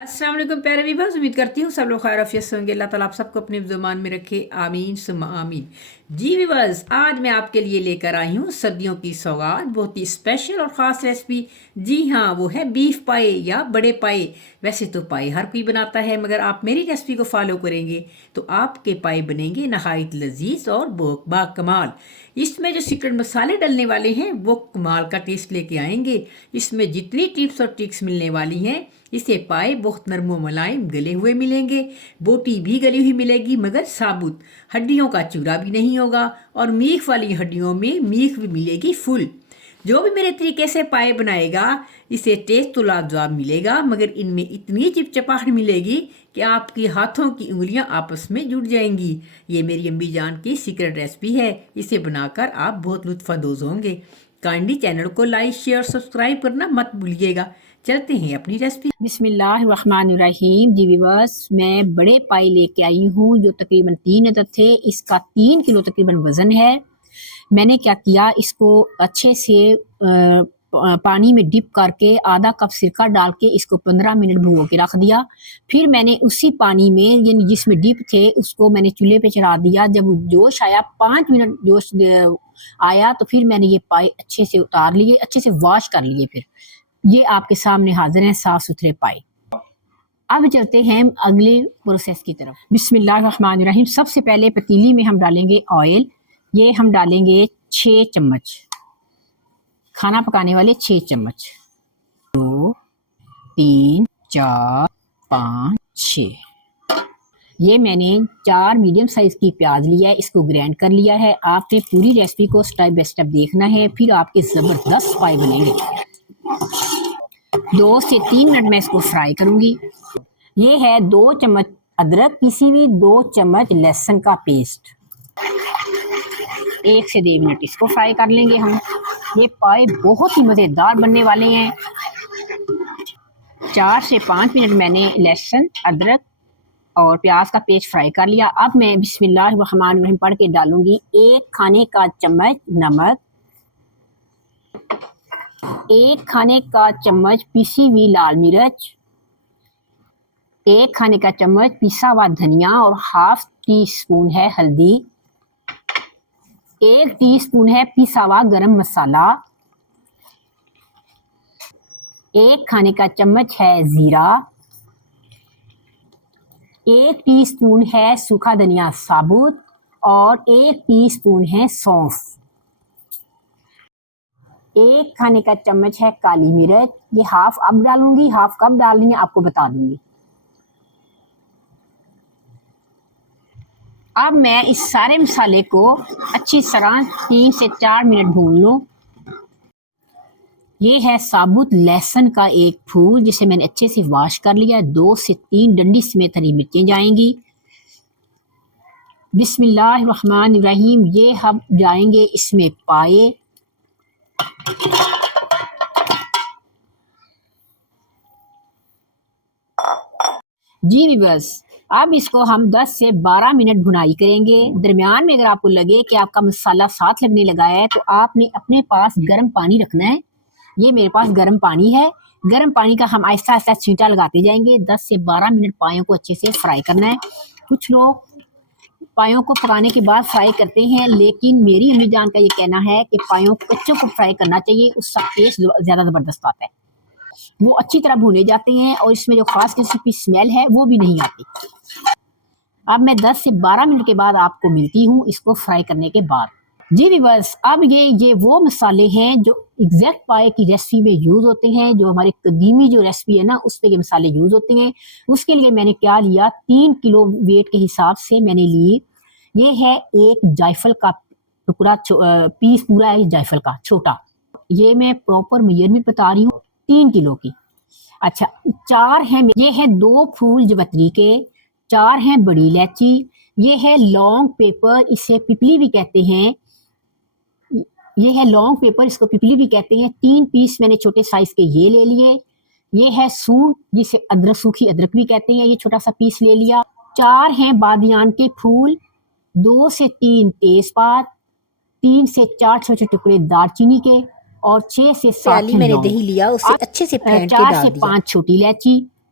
अस्सलाम वालेकुम प्यारे व्यूअर्स, उम्मीद करती हूँ सब लोग खैर आफियत से होंगे। अल्लाह ताला आप सबको अपने ज़ुबान में रखे, आमीन सुम्मा आमीन। जी व्यूअर्स, आज मैं आपके लिए लेकर आई हूँ सर्दियों की सौगात, बहुत ही स्पेशल और ख़ास रेसिपी। जी हाँ, वो है बीफ पाए या बड़े पाए। वैसे तो पाए हर कोई बनाता है, मगर आप मेरी रेसिपी को फॉलो करेंगे तो आपके पाए बनेंगे नहायत लजीज और बाकमाल। इसमें जो सीक्रेट मसाले डलने वाले हैं वो कमाल का टेस्ट लेके आएंगे। इसमें जितनी टिप्स और ट्रिक्स मिलने वाली हैं, इसे पाए बहुत नरम व मुलायम गले हुए मिलेंगे। बोटी भी गली हुई मिलेगी मगर साबुत, हड्डियों का चूरा भी नहीं होगा, और मीख वाली हड्डियों में मीख भी मिलेगी फुल। जो भी मेरे तरीके से पाए बनाएगा, इसे टेस्ट तो लाजवाब मिलेगा, मगर इनमें इतनी चिपचिपाहट मिलेगी कि आपके हाथों की उंगलियां आपस में जुड़ जाएंगी। ये मेरी अम्मी जान की सीक्रेट रेसिपी है, इसे बनाकर आप बहुत लुत्फानंदोज होंगे। काइंडली चैनल को लाइक शेयर सब्सक्राइब करना मत भूलिएगा। चलते हैं अपनी रेसिपी। बिस्मिल्लाहिर्रहमानिर्रहीम। जी व्यूअर्स, मैं बड़े पाई लेके आई हूँ जो तकरीबन 3 अदद थे। इसका 3 किलो तकरीबन वज़न है। मैंने क्या किया, इसको अच्छे से पानी में डिप करके आधा कप सिरका डाल के इसको 15 मिनट भिगो के रख दिया। फिर मैंने उसी पानी में, यानी जिसमें डिप थे, उसको मैंने चूल्हे पे चढ़ा दिया। जब जोश आया, 5 मिनट जोश आया, तो फिर मैंने ये पाए अच्छे से उतार लिए, अच्छे से वॉश कर लिए। फिर ये आपके सामने हाजिर हैं साफ सुथरे पाए। अब चलते हैं अगले प्रोसेस की तरफ। बिस्मिल्लाहिर्रहमानिर्रहीम। सबसे पहले पतीली में हम डालेंगे ऑयल। ये हम डालेंगे 6 चम्मच, खाना पकाने वाले 6 चम्मच। 2 3 4 5 6। ये मैंने 4 मीडियम साइज की प्याज लिया है, इसको ग्राइंड कर लिया है। आपने पूरी रेसिपी को स्टेप बाय स्टेप देखना है, फिर आपके ज़बरदस्त पाए बनेंगे। 2 से 3 मिनट मैं इसको फ्राई करूंगी। ये है 2 चम्मच अदरक पीसी हुई, 2 चम्मच लहसुन का पेस्ट। 1 से 1.5 मिनट इसको फ्राई कर लेंगे हम। ये पाए बहुत ही मज़ेदार बनने वाले हैं। 4 से 5 मिनट मैंने लहसुन, अदरक और प्याज का पेस्ट फ्राई कर लिया। अब मैं बिस्मिल्लाहिर्रहमानिर्रहीम पढ़ के डालूंगी। 1 खाने का चम्मच नमक, 1 खाने का चम्मच पीसी हुई लाल मिर्च, 1 खाने का चम्मच पिसा हुआ धनिया और हाफ टी स्पून है हल्दी, 1 टीस्पून है पिसा हुआ गरम मसाला, 1 खाने का चम्मच है जीरा, 1 टीस्पून है सूखा धनिया साबुत और 1 टीस्पून है सौंफ, 1 खाने का चम्मच है काली मिर्च। ये हाफ अब डालूंगी, हाफ कब डालनी है आपको बता दूंगी। अब मैं इस सारे मसाले को अच्छी तरह 3 से 4 मिनट भून लूं। ये है साबुत लहसुन का एक फूल, जिसे मैंने अच्छे से वॉश कर लिया। 2 से 3 डंडी समेत हरी मिर्चें जाएंगी। बिस्मिल्लाहिर्रहमानिर्रहीम। ये हम जाएंगे इसमें पाए। जी बस, अब इसको हम 10 से 12 मिनट भुनाई करेंगे। दरमियान में अगर आपको लगे कि आपका मसाला साथ लगने लगा है, तो आपने अपने पास गर्म पानी रखना है। ये मेरे पास गर्म पानी है। गर्म पानी का हम आहिस्ता आहिस्ता छींटा लगाते जाएंगे। 10 से 12 मिनट पायों को अच्छे से फ्राई करना है। कुछ लोग पायों को पकाने के बाद फ्राई करते हैं, लेकिन मेरी अम्मी जान का ये कहना है कि पायों कच्चों को फ्राई करना चाहिए, उसका टेस्ट ज़्यादा ज़बरदस्त आता है। वो अच्छी तरह भुने जाते हैं और इसमें जो खास किस्म की स्मेल है वो भी नहीं आती। अब मैं 10 से 12 मिनट के बाद आपको मिलती हूँ इसको फ्राई करने के बाद। जी व्यूअर्स, अब ये वो मसाले हैं जो एग्जैक्ट पाए की रेसिपी में यूज़ होते हैं। जो हमारी कदीमी जो रेसिपी है ना, उस पे ये मसाले यूज़ होते हैं। उसके लिए मैंने क्या लिया, 3 किलो वेट के हिसाब से मैंने लिए। ये है 1 जायफल का टुकड़ा, पीस पूरा है जायफल का छोटा। ये मैं प्रॉपर मेजरमेंट बता रही हूँ, 3 किलो की। अच्छा, 4 हैं, ये है 2 फूल जवतरी के, 4 हैं बड़ी इलायची, ये है लौंग पेपर, इसे पिपली भी कहते हैं। ये है लौंग पेपर, इसको पिपली भी कहते हैं। 3 पीस मैंने छोटे साइज के ये ले लिए। ये है सूंठ, जिसे अदरक, सूखी अदरक भी कहते हैं, ये छोटा सा पीस ले लिया। 4 हैं बादियान के फूल, 2 से 3 तेजपात, 3 से 4 छोटे टुकड़े दालचीनी के और 6 से 7 मैंने दही लिया, उसे अच्छे से फेंट के 4 डाल से दिया। 5 छोटी इलायची,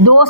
2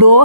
2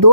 2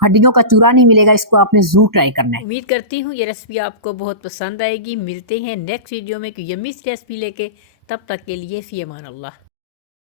हड्डियों का चूरा नहीं मिलेगा, इसको आपने जरूर ट्राई करना है। उम्मीद करती हूँ ये रेसिपी आपको बहुत पसंद आएगी। मिलते हैं नेक्स्ट वीडियो में कोई यम्मी सी रेसिपी लेके, तब तक के लिए फी अमान अल्लाह।